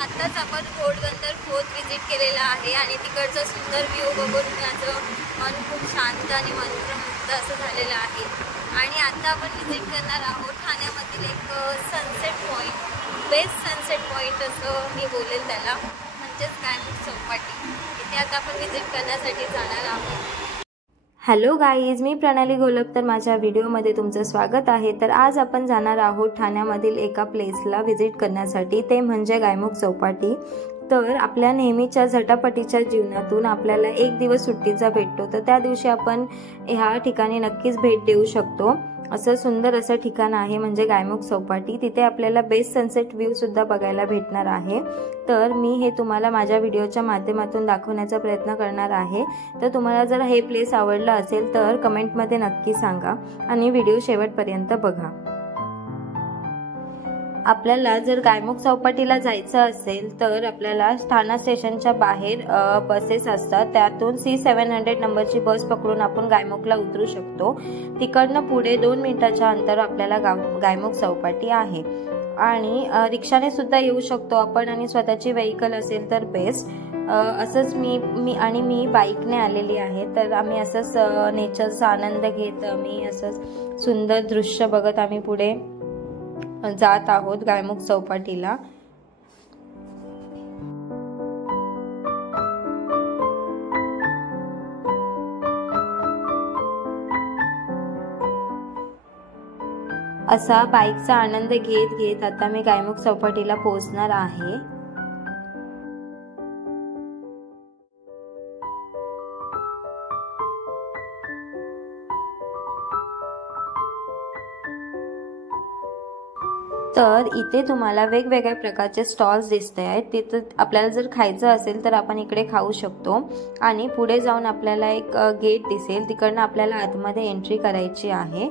आताच आपण Ghodbunder fort visit केलेला आहे आणि तिकडचा सुंदर व्ह्यू बघून माझं मन खूप शांत आणि मंत्रमुग्ध असं झालेलं आहे। आणि आता आपण विजिट करणार आहोत ठाण्यामधील एक sunset point, best sunset point असं मी बोलेल त्याला, म्हणजेच गायमुख चौपाटी। इथे आता आपण विजिट करण्यासाठी जाणार आहोत। हॅलो गाईज, मी प्रणाली गोलपतर माझ्या व्हिडिओमध्ये तुमचं स्वागत आहे। तर आज आपण जाणार आहोत ठाण्यामधील एका प्लेसला व्हिजिट करण्यासाठी, ते म्हणजे गायमुख चौपाटी। तर आपल्या नेहमीच्या झटापटीच्या जीवनातून आपल्याला एक दिवस सुट्टीचा भेटतो, तर त्या दिवशी आपण ह्या ठिकाणी नक्कीच भेट देऊ शकतो। असं सुंदर असं ठिकाण आहे म्हणजे गायमुख चौपाटी। तिथे आपल्याला बेस्ट सनसेट व्ह्यू सुद्धा बघायला भेटणार आहे। तर मी हे तुम्हाला माझ्या व्हिडिओच्या माध्यमातून दाखवण्याचा प्रयत्न करणार आहे। तर तुम्हाला जर हे प्लेस आवडला असेल तर कमेंटमध्ये नक्की सांगा आणि व्हिडिओ शेवटपर्यंत बघा। आपल्याला जर गायमुख चौपाटीला जायचं असेल तर आपल्याला ठाणा स्टेशनच्या बाहेर बसेस असतात, त्यातून C700 नंबरची बस पकडून आपण गायमुखला उतरू शकतो। तिकडनं पुढे 2 मिनिटाच्या अंतरावर आपल्याला गायमुख चौपाटी आहे। आणि रिक्षाने सुद्धा येऊ शकतो आपण, आणि स्वतःची व्हेकल असेल तर बेस्ट। असंच मी बाईकने आलेली आहे। तर आम्ही असंच नेचरचा आनंद घेत आम्ही असंच सुंदर दृश्य बघत आम्ही पुढे जात आहोत गायमुख चौपाटीला। असा बाईकचा आनंद घेत घेत आता मी गायमुख चौपाटीला पोहोचणार आहे। तर इथे तुम्हाला वेगवेगळ्या प्रकारचे स्टॉल्स दिसते आहेत। तिथे आपल्याला जर खायचं असेल तर आपण इकडे खाऊ शकतो। आणि पुढे जाऊन आपल्याला एक गेट दिसेल, तिकडनं आपल्याला आतमध्ये एंट्री करायची आहे।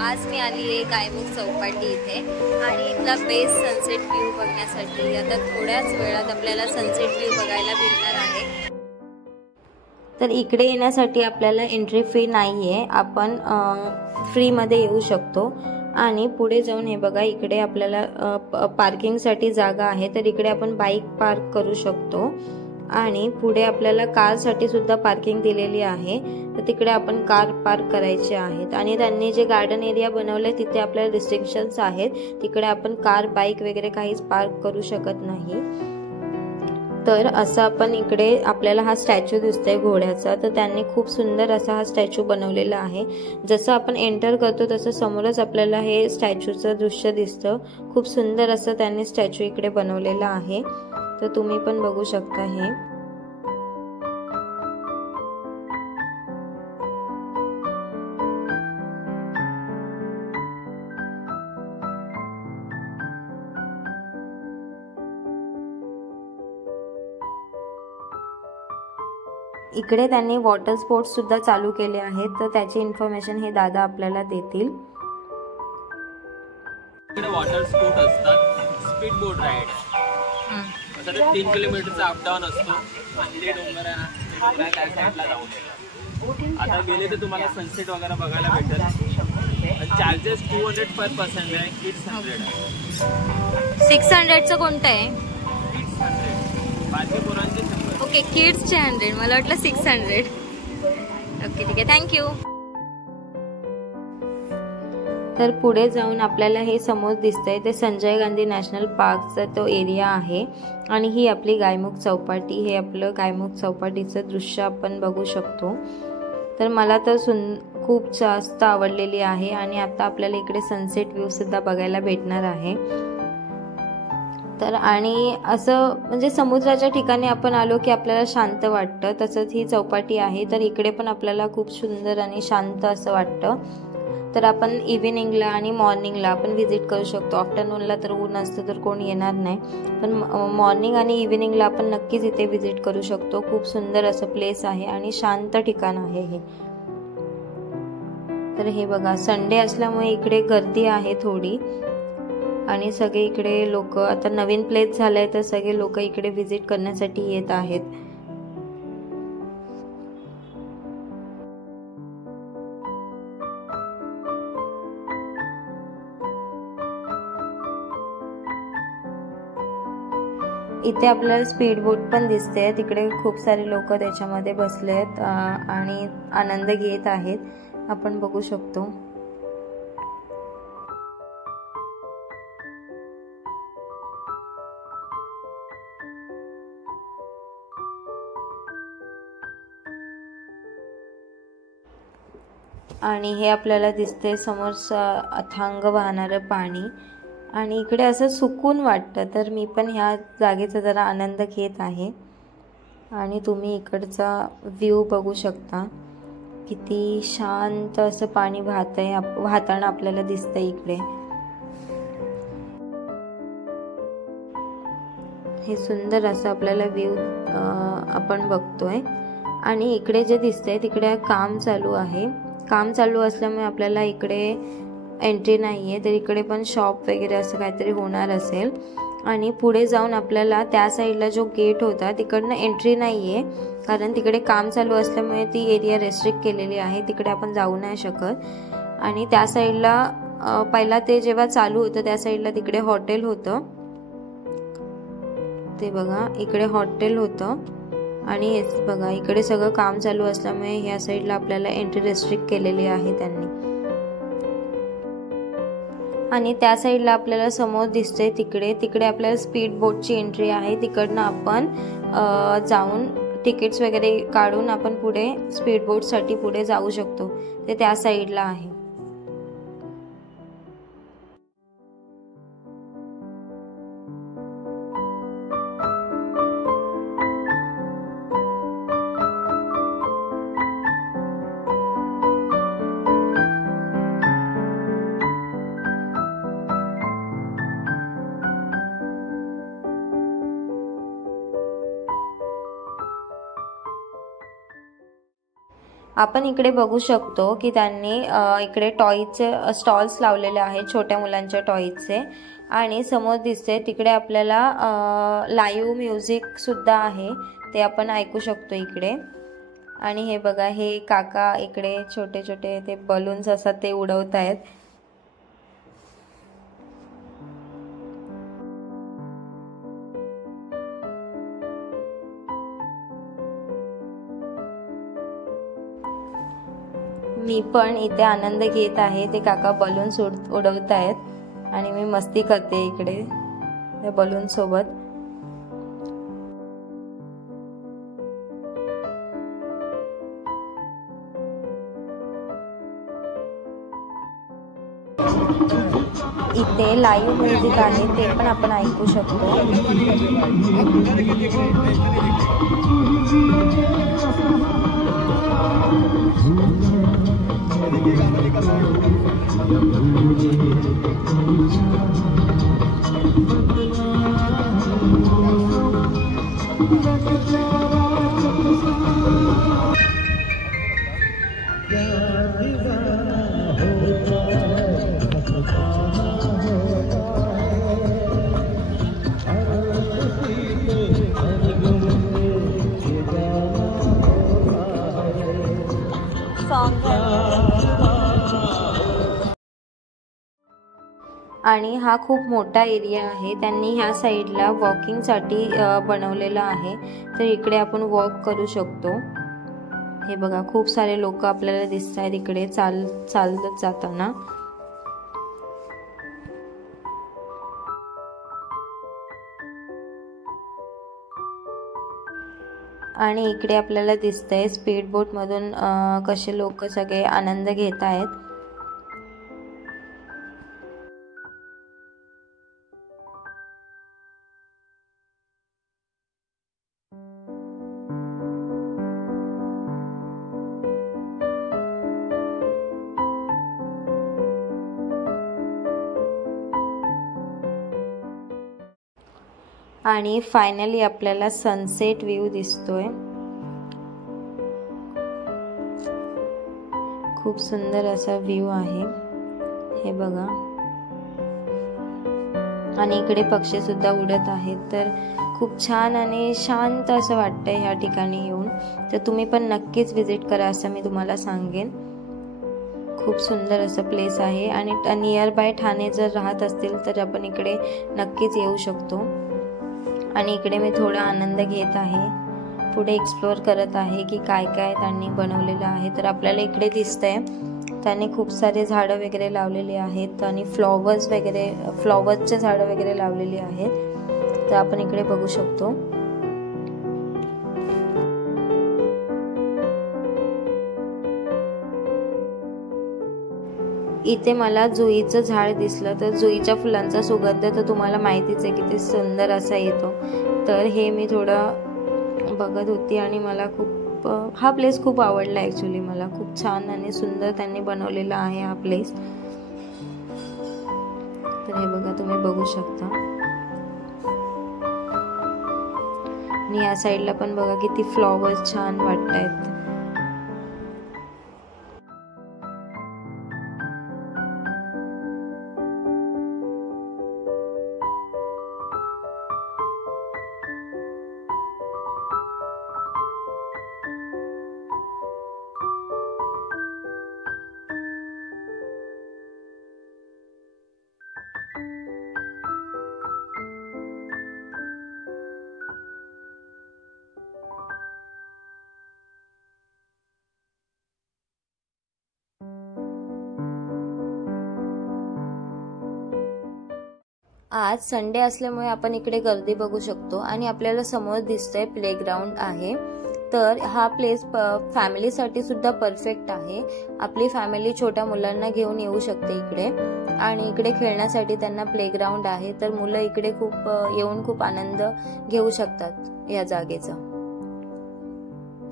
आज मी आली आहे गायमुख चौपाटी इथे आणि इथला बेस्ट सनसेट व्ह्यू बघण्यासाठी। आता थोड्याच वेळात आपल्याला सनसेट व्ह्यू बघायला भेटणार आहे। तर इकडे येण्यासाठी आपल्याला एंट्री फी नाहीये, आपण फ्रीमध्ये येऊ शकतो। आणि पुढे जाऊन हे बघा, इकडे आपल्याला पार्किंगसाठी जागा आहे, तर इकडे आपण बाईक पार्क करू शकतो। आणि पुढे आपल्याला कारसाठी सुद्धा पार्किंग दिलेली आहे, तर तिकडे आपण कार पार्क करायची आहेत। आणि त्यांनी जे गार्डन एरिया बनवले तिथे आपल्याला रिस्ट्रिक्शन्स आहेत, तिकडे आपण कार बाईक वगैरे काहीच पार्क करू शकत नाही। तर असं आपण इकडे आपल्याला हा स्टॅच्यू दिसतोय घोड्याचा, तर त्यांनी खूप सुंदर असा हा स्टॅच्यू बनवलेला आहे। जसं आपण एंटर करतो तसं समोरच आपल्याला हे स्टॅच्यूचं दृश्य दिसतं। खूप सुंदर असं त्यांनी स्टॅच्यू इकडे बनवलेला आहे, तर तुम्ही पण बघू शकता हे। इकडे त्यांनी वॉटर स्पोर्ट्स सुद्धा चालू केले आहेत, तर त्याची इन्फॉर्मेशन हे दादा आपल्याला देतील। इकडे वॉटर स्पोर्ट असतात, स्पीड बोट राईड, 3 किलोमीटरचा अप डाऊन असतो आणि ते डोंगर आहे ना, ते त्या साईडला जाऊन आता गेले तर तुम्हाला सनसेट वगैरे बघायला भेटेल। चार्जेस 200 पर पर्सन आहे, किड्स 100 आहे। 600चं कोणतं आहे? किड्स 100, बाकी पोरांचे 100। ओके, किड्सचे 100, मला वाटलं 600। ओके ठीक आहे, थँक्यू। तर पुढे जाऊन आपल्याला हे समोर दिसतंय ते संजय गांधी नॅशनल पार्कचा तो एरिया आहे। आणि ही आपली गायमुख चौपाटी, हे आपलं गायमुख चौपाटीचं दृश्य आपण बघू शकतो। तर मला तर खूप जास्त आवडलेली आहे। आणि आता आपल्याला इकडे सनसेट व्ह्यू सुद्धा बघायला भेटणार आहे। तर आणि असं म्हणजे समुद्राच्या ठिकाणी आपण आलो की आपल्याला शांत वाटतं, तसंच ही चौपाटी आहे। तर इकडे पण आपल्याला खूप सुंदर आणि शांत असं वाटतं। तर आपण इव्हिनिंगला आणि मॉर्निंगला आपण व्हिजिट करू शकतो। आफ्टरनूनला तर ऊन असतं तर कोण येणार नाही, पण मॉर्निंग आणि इव्हिनिंगला आपण नक्कीच इथे व्हिजिट करू शकतो। खूप सुंदर असं प्लेस आहे आणि शांत ठिकाण आहे हे। तर हे बघा, संडे असल्यामुळे इकडे गर्दी आहे थोडी, आणि सगळे इकडे लोक, आता नवीन प्लेस झालाय तर सगळे लोक इकडे व्हिजिट करण्यासाठी येत आहेत। इथे आपल्याला स्पीड बोट पण दिसते, तिकडे खूप सारे लोक त्याच्यामध्ये बसले आहेत आणि आनंद घेत आहेत, आपण बघू शकतो. आणि हे आपल्याला दिसते समोर अथांग वाहणारं पाणी आणि इकडे असं सुकून वाटतं. तर मी पण ह्या जागेचा जरा आनंद घेत आहे आणि तुम्ही इकडचा व्ह्यू बघू शकता, किती शांत असं पाणी वाहताना आपल्याला दिसतं इकडे. हे सुंदर असं आपल्याला व्ह्यू आपण बघतोय. आणि इकडे जे दिसतंय तिकडे काम चालू आहे. काम चालू असल्यामुळे आपल्याला इकडे एंट्री नाही आहे, तर इकडे पण शॉप वगैरे असं काहीतरी होणार असेल. आणि पुढे जाऊन आपल्याला त्या साईडला जो गेट होता तिकडनं एंट्री नाही आहे, कारण तिकडे काम चालू असल्यामुळे ती एरिया रेस्ट्रिक्ट केलेली आहे, तिकडे आपण जाऊ नाही शकत. आणि त्या साईडला पहिला ते जेव्हा चालू होतं त्या साईडला तिकडे हॉटेल होतं, ते बघा इकडे हॉटेल होतं. आणि हेच बघा इकडे सगळं काम चालू असल्यामुळे ह्या साईडला आपल्याला एंट्री रेस्ट्रिक्ट केलेली आहे त्यांनी. आणि त्या साईडला आपल्याला समोर दिसतंय तिकडे आपल्याला स्पीड बोटची एंट्री आहे, तिकडनं आपण जाऊन तिकीट्स वगैरे काढून आपण पुढे स्पीड बोटसाठी पुढे जाऊ शकतो, ते त्या साईडला आहे. आपण इकडे बघू शकतो की त्यांनी इकडे टॉयचे स्टॉल्स लावलेले आहेत, छोट्या मुलांच्या टॉयचे. आणि समोर दिसते तिकडे आपल्याला लाईव्ह म्युझिक सुद्धा आहे, ते आपण ऐकू शकतो इकडे. आणि हे बघा हे काका इकडे छोटे छोटे ते बलून्स असतात ते उडवत आहेत. मी पण इथे आनंद घेत आहे, ते काका बलून्स उडवत आहेत आणि मी मस्ती करते इकडे त्या बलून सोबत. इथे लाईव्ह म्युझिक आहे, ते पण आपण ऐकू शकतो. आणि हा खूप मोठा एरिया आहे, त्यांनी ह्या साईडला वॉकिंगसाठी बनवलेला आहे, तर इकडे आपण वॉक करू शकतो. हे बघा खूप सारे लोक आपल्याला दिसत आहेत इकडे चालत जाताना. आणि इकडे आपल्याला दिसतंय स्पीड बोट मधून कसे लोक सगळे आनंद घेत आहेत. आणि फायनली आपल्याला सनसेट व्ह्यू दिसतोय, खूप सुंदर असा व्ह्यू आहे हे बघा. आणि इकडे पक्षी सुद्धा उडत आहेत, तर खूप छान आणि शांत असं वाटतंय ह्या ठिकाणी येऊन. तर तुम्ही पण नक्कीच विजिट करा असं मी तुम्हाला सांगेन. खूप सुंदर असं प्लेस आहे आणि नियर बाय ठाणे जर राहत असतील तर आपण इकडे नक्कीच येऊ शकतो. आणि इकडे मी थोडा आनंद घेत आहे, पुढे एक्सप्लोअर करत आहे की काय काय त्यांनी बनवलेलं आहे. तर आपल्याला इकडे दिसतंय त्यांनी खूप सारे झाडं वगैरे लावलेली आहेत आणि फ्लॉवर्सचे झाडं वगैरे लावलेली आहेत. तर आपण इकडे बघू शकतो. इथे मला जुईचं झाड दिसलं. तर जुईच्या फुलांचा सुगंध तर तुम्हाला माहितीच आहे किती सुंदर असा येतो. तर हे मी थोडं बघत होती आणि मला हा प्लेस खूप आवडला. ॲक्च्युली मला खूप छान आणि सुंदर त्यांनी बनवलेला आहे हा प्लेस. तर हे बघा, तुम्ही बघू शकता. आणि या साईडला पण बघा किती फ्लॉवर्स छान वाटतायत. आज संडे असल्यामुळे आपण इकडे गर्दी बघू शकतो आणि आपल्याला समोर दिसतंय प्लेग्राऊंड आहे. तर हा प्लेस फॅमिलीसाठी सुद्धा परफेक्ट आहे. आपली फॅमिली छोट्या मुलांना घेऊन येऊ शकते इकडे आणि इकडे खेळण्यासाठी त्यांना प्लेग्राऊंड आहे. तर मुलं इकडे येऊन खूप आनंद घेऊ शकतात या जागेचा.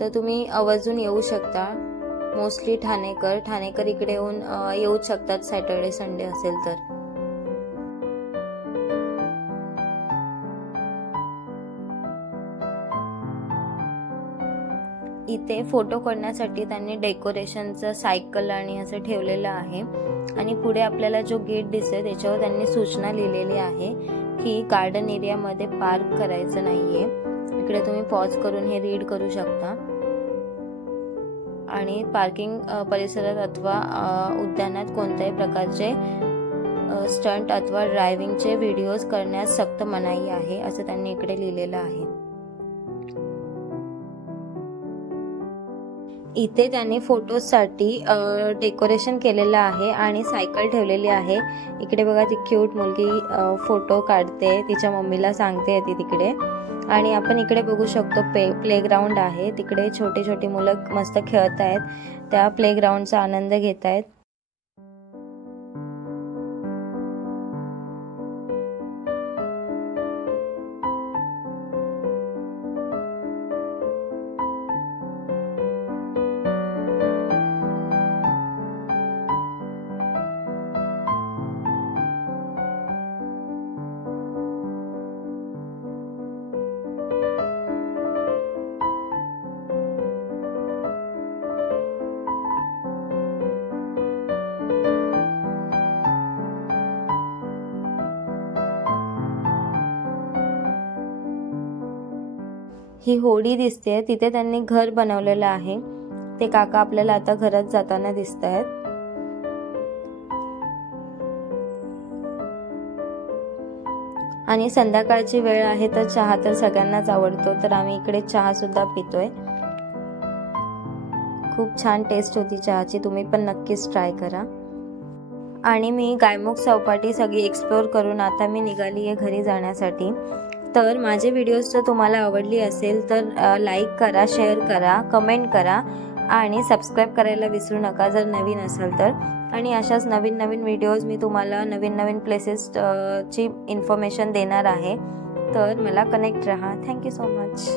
तर तुम्ही आवर्जून येऊ शकता. मोस्टली ठाणेकर इकडे येऊ शकतात सॅटर्डे संडे असेल तर. इथे फोटो काढण्यासाठी त्यांनी डेकोरेशनचं सायकल आणि असं ठेवलेलं आहे. आणि पुढे आपल्याला जो गेट दिसतोय त्याच्यावर त्यांनी सूचना लिहिलेली आहे की गार्डन एरियामध्ये पार्क करायचं नाहीये. इकडे तुम्ही पॉज करून हे रीड करू शकता. आणि पार्किंग परिसरात अथवा उद्यानात कोणत्याही प्रकारचे स्टंट अथवा ड्रायव्हिंगचे व्हिडिओज करण्यास सक्त मनाई आहे असं त्यांनी इकडे लिहिलेलं आहे. इथे त्यांनी फोटोसाठी डेकोरेशन केलेलं आहे आणि सायकल ठेवलेली आहे. इकडे बघा ती क्यूट मुलगी फोटो काढते, तिच्या मम्मीला सांगते ती तिकडे. आणि आपण इकडे बघू शकतो प्लेग्राऊंड आहे. तिकडे छोटी छोटी मुलं मस्त खेळत आहेत, त्या प्लेग्राऊंडचा आनंद घेत आहेत. ही होडी दिसते, तिथे त्यांनी घर बनवलेलं आहे. ते काका आपल्याला आता घरात जाताना दिसत आहेत. आणि संध्याकाळची वेळ आहे तर चहा तर सगळ्यांनाच आवडतो. तर आम्ही इकडे चहा सुद्धा पितोय. खूप छान टेस्ट होती चहाची, तुम्ही पण नक्कीच ट्राय करा. आणि मी गायमुख चौपाटी सगळी एक्सप्लोर करून आता मी निघाली आहे घरी जाण्यासाठी. तर माझे व्हिडिओज जर तुम्हाला आवडली असेल तर लाईक करा, शेअर करा, कमेंट करा आणि सबस्क्राईब करायला विसरू नका जर नवीन असाल तर. आणि अशाच नवीन नवीन व्हिडिओज मी तुम्हाला नवीन नवीन प्लेसेस ची इन्फॉर्मेशन देणार आहे. तर मला कनेक्ट रहा. Thank you so much.